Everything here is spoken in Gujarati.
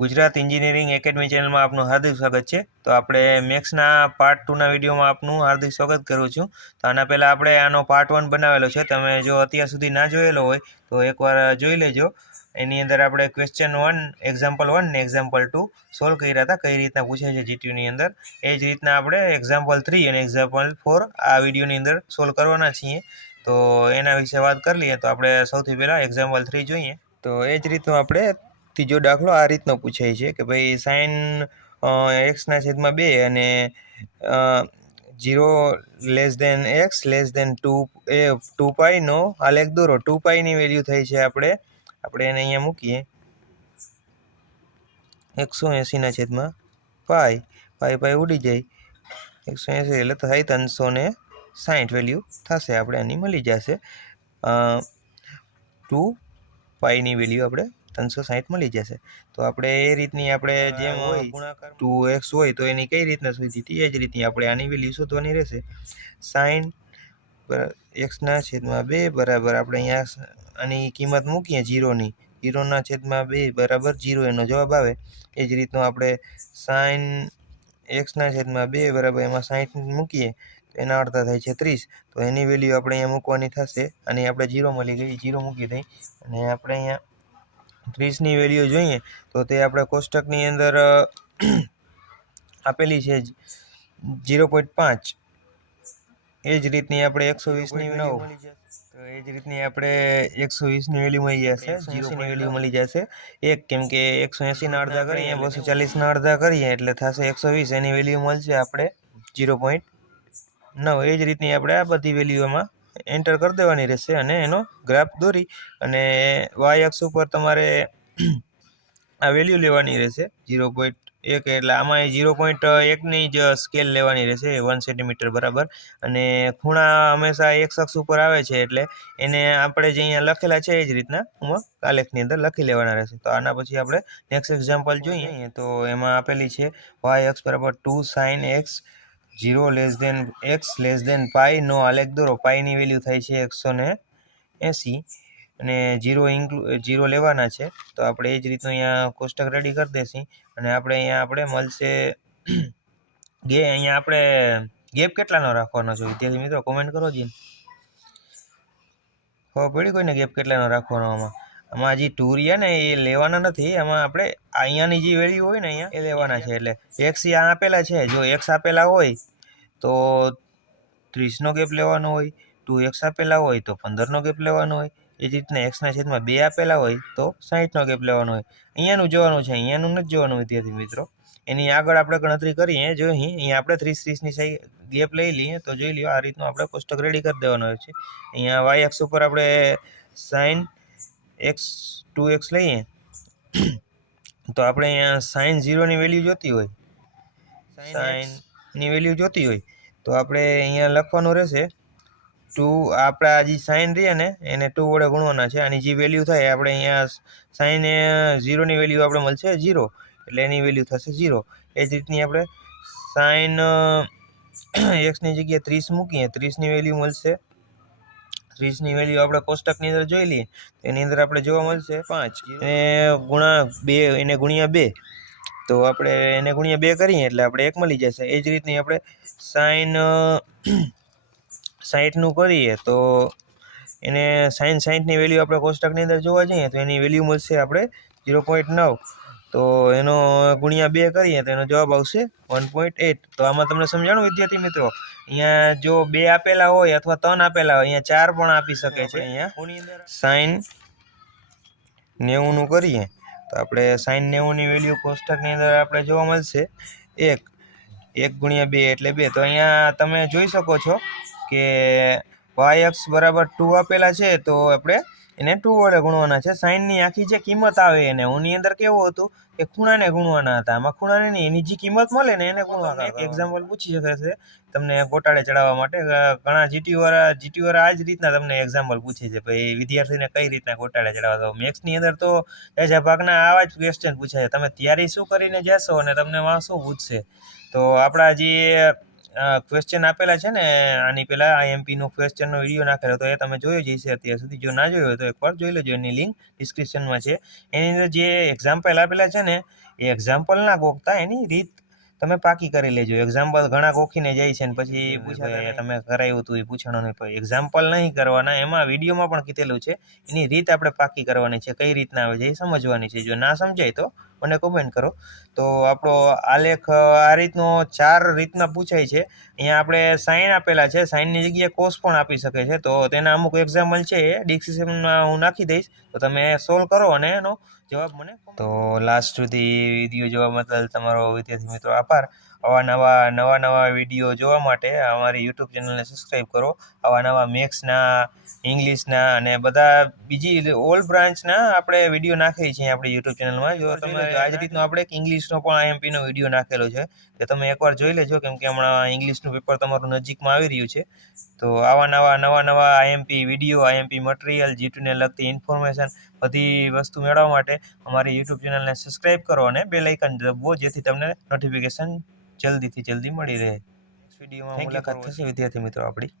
ગુજરાત એન્જિનિયરિંગ એકેડમી ચેનલમાં આપનું હાર્દિક સ્વાગત છે। તો આપણે મેથ્સના પાર્ટ 2ના વિડીયોમાં આપનું હાર્દિક સ્વાગત કરું છું। તો આના પહેલાં આપણે આનો પાર્ટ 1 બનાવેલો છે। તમે જો અત્યાર સુધી ના જોયેલો હોય તો એકવાર જોઈ લેજો। એની અંદર આપણે ક્વેશ્ચન 1 એક્ઝામ્પલ 1 ને એક્ઝામ્પલ 2 સોલ્વ કર્યા હતા, કઈ રીતના પૂછાય છે જીટીયુની અંદર। એ જ રીતના આપણે એક્ઝામ્પલ 3 અને એક્ઝામ્પલ 4 આ વિડીયોની અંદર સોલ્વ કરવાના છીએ। તો એના વિશે વાત કરી લઈએ। તો આપણે સૌથી પહેલાં એક્ઝામ્પલ 3 જોઈએ। તો એ જ રીતનું આપણે ત્રીજો દાખલો આ રીતનો પૂછાય છે કે ભાઈ સાઇન x/2 અને 0 < π નો આલેખ દોરો। 2π ની વેલ્યુ થઈ છે આપણે એને અહીંયા મૂકીએ 180/π ઉડી જાય 180 એટલે થાય 360 વેલ્યુ થશે આપણે આની મળી જશે। 2π ની વેલ્યુ આપણે 360 મળી જશે। તો આપણે એ રીતની આપણે જેમ હોય 2x હોય તો એની કઈ રીતના શોધી હતી એ જ રીતની આપણે આની વેલ્યુ શોધવાની રહેશે। સાઇન x/2 બરાબર આપણે અહીંયા આની કિંમત મૂકીએ 0ની 0/2 બરાબર 0 એનો જવાબ આવે। એ જ રીતનું આપણે સાઇન x/2 બરાબર એમાં 60 મૂકીએ તો એના અડધા થાય છે 30। તો એની વેલ્યુ આપણે અહીંયા મૂકવાની થશે અને આપણે 0 મળી ગઈ, 0 મૂકી દઈ અને આપણે અહીંયા 30 ની વેલ્યુ જોઈએ તો તે આપણે કોષ્ટકની અંદર આપેલી છે 0.5। એ જ રીતની આપણે 120 ની વેલ્યુ મળી જશે। તો એ જ રીતની આપણે 120 ની વેલ્યુ મળી જશે, 0 ની વેલ્યુ મળી જશે 1, કેમ કે 180 ના અડધા કરીએ 240 ના અડધા કરીએ એટલે થશે 120। એની વેલ્યુ મળશે આપણે 0.9। એ જ રીતની આપણે આ બધી વેલ્યુઓમાં એન્ટર કરી દેવાની રહેશે અને એનો ગ્રાફ દોરી અને y અક્ષ ઉપર તમારે આ વેલ્યુ લેવાની રહેશે 0.1 એટલે આમાં 0.1 ની જ સ્કેલ લેવાની રહેશે 1 સેન્ટીમીટર બરાબર। અને ખૂણા હંમેશા x અક્ષ ઉપર આવે છે એટલે એને આપણે જે અહીંયા લખેલા છે એ જ રીતના આલેખની અંદર લખી લેવાના રહેશે। તો આના પછી આપણે નેક્સ્ટ એક્ઝામ્પલ જોઈએ તો એમાં આપેલી છે y અક્ષ બરાબર 2 sin x 0 < π નો આલેખ દોરો। π ની વેલ્યુ થાય છે 180 અને 0 લેવાના છે। તો આપણે એ જ રીતનું અહીંયા કોષ્ટક રેડી કરી દેશું અને આપણે મળશે અહીંયા આપણે ગેપ કેટલાનો રાખવાનો છે વિદ્યાર્થી મિત્રો કોમેન્ટ કરો જી। ખબર પડી કોઈને ગેપ કેટલાનો રાખવાનો? આમાં જે 2 રહ્યા ને એ લેવાના નથી, આમાં આપણે અહીંયાની જે વેલ્યુ હોય ને અહીંયા એ લેવાના છે। એટલે x આ આપેલા છે, જો x આપેલા હોય તો 30 નો ગેપ લેવાનો હોય, 2x આપેલા હોય તો 15 નો ગેપ લેવાનો હોય। એ જ રીતના x/2 આપેલા હોય તો 60 નો ગેપ લેવાનો હોય। અહીંયાનું જોવાનું છે, અહીંયાનું નથી જોવાનું વિદ્યાર્થી મિત્રો। એની આગળ આપણે ગણતરી કરીએ જોઈએ અહીંયા આપણે 30 ની ગેપ લઈ લઈએ તો જોઈ લ્યો આ રીતનું આપણે કોષ્ટક રેડી કરી દેવાનું હોય છે। અહીંયા y અક્ષ ઉપર આપણે sin x 2x લઈએ તો આપણે અહીંયા sin 0 ની વેલ્યુ જોતી હોય, sin ની વેલ્યુ જોતી હોય તો આપણે અહીંયા લખવાનું રહેશે 2 આપણે આ જે સાઇન રહ્યા ને એને 2 વડે ગુણવાના છે। આની જે વેલ્યુ થાય આપણે અહીંયા સાઇન 0 ની વેલ્યુ આપણે મળશે 0 એટલે એની વેલ્યુ થશે 0। એ જ રીતની આપણે સાઇન x ની જગ્યાએ 30 મૂકીએ 30 ની વેલ્યુ મળશે 30 ની વેલ્યુ આપણે કોષ્ટકની અંદર જોઈ લઈએ તો એની અંદર આપણે જોવા મળશે 5 એને ગુણ્યા 2 તો આપણે એને ગુણ્યા 2 કરીએ એટલે આપણે 1 મળી જશે। એ જ રીતની આપણે સાઇન 60 નું કરીએ તો એને સાઇન 60 ની વેલ્યુ આપણે કોષ્ટકની અંદર જોવા જઈએ તો એની વેલ્યુ મળશે આપણે 0.9 તો એનો ગુણ્યા 2 કરીએ તો એનો જવાબ આવશે 1.8। તો આમાં તમને સમજાણું વિદ્યાર્થી મિત્રો? અહીંયા જો 2 આપેલા હોય અથવા 3 આપેલા હોય, અહીંયા 4 પણ આપી શકે છે। અહીંયા સાઇન 90 નું કરીએ તો આપણે સાઇન 90 ની વેલ્યુ કોષ્ટકની અંદર આપણે જોવા મળશે 1 ગુણ્યા 2 એટલે 2। તો અહીંયા તમે જોઈ શકો છો કે y અક્ષ બરાબર 2 આપેલા છે તો આપણે એને 2 વડે ગુણવાના છે। સાઇનની આખી જે કિંમત આવે એને ઓની અંદર કેવું હતું કે ખૂણાને ગુણવાના હતા, આમાં ખૂણાને નહીં, એની જે કિંમત મળે ને એને ગુણવાના। એક એક્ઝામ્પલ પૂછી શકે છે તમને ગોટાળે ચડાવવા માટે। ઘણા જીટીયુ વાળા આ જ રીતના તમને એક્ઝામ્પલ પૂછે છે ભાઈ વિદ્યાર્થીને કઈ રીતના ગોટાળે ચડાવવા। તો મેથ્સની અંદર તો જાજા ભાગના આવા જ ક્વેશ્ચન પૂછાય, તમે તૈયારી શું કરીને જશો અને તમને માં શું પૂછશે। તો આપણા જે ક્વેશ્ચન આપેલા છે ને આની પહેલાં આઈએમપીનો ક્વેશ્ચનનો વિડીયો નાખેલો તો એ તમે જોયો જ હશે અત્યાર સુધી. જો ના જોયો હોય તો એકવાર જોઈ લેજો, એની લિંક ડિસ્ક્રિપ્શનમાં છે. એની અંદર જે એક્ઝામ્પલ આપેલા છે ને એ એક્ઝામ્પલ ના ગોખતા એની રીત તમે પાકી કરી લેજો. એક્ઝામ્પલ ઘણા ગોખીને જાય છે ને પછી પૂછે તમે કરાવ્યું હતું એ પૂછવાનું નહીં, પણ એક્ઝામ્પલ નહીં કરવાના. એમાં વિડીયોમાં પણ કીધેલું છે એની રીત આપણે પાકી કરવાની છે, કઈ રીતના આવે છે એ સમજવાની છે. જો ના સમજાય તો મને કોમેન્ટ કરો. તો આપણો આલેખ આ રીતનો 4 રીતના પૂછાય છે. અહીંયા આપણે સાઇન આપેલા છે, સાઇનની જગ્યાએ કોસ પણ આપી શકે છે. તો તેના અમુક એક્ઝામ્પલ છે એ ડિસ્ક્રિપ્શનમાં હું નાખી દઈશ, તો તમે સોલ્વ કરો અને એનો જવાબ મને. તો લાસ્ટ સુધી વિડીયો જોવા બદલ તમારો વિદ્યાર્થી મિત્રો આભાર. નવા વિડીયો જોવા માટે અમારી યુટ્યુબ ચેનલને સબસ્ક્રાઈબ કરો. નવા મેથ્સના, ઇંગ્લિશના અને બધા બીજી ઓલ બ્રાન્ચના આપણે વિડીયો નાખીએ છીએ આપણી યુટ્યુબ ચેનલમાં. જો તમે આ જ રીતનો આપણે એક ઇંગ્લિશનો પણ આઈએમપીનો વિડીયો નાખેલો છે, તે તમે એકવાર જોઈ લેજો, કેમ કે હમણાં ઇંગ્લિશનું પેપર તમારું નજીકમાં આવી રહ્યું છે. તો નવા IMP video, IMP material, G2 ને લગતી ઇન્ફોર્મેશન બધી વસ્તુ મેળવવા માટે અમારી યુટ્યુબ ચેનલને સબસ્ક્રાઈબ કરો અને બેલ આઇકન દબાવો, જેથી તમને નોટિફિકેશન જલ્દી મળી રહે. નેક્સ્ટ વિડીયોમાં મુલાકાત થશે વિદ્યાર્થી મિત્રો આપણી.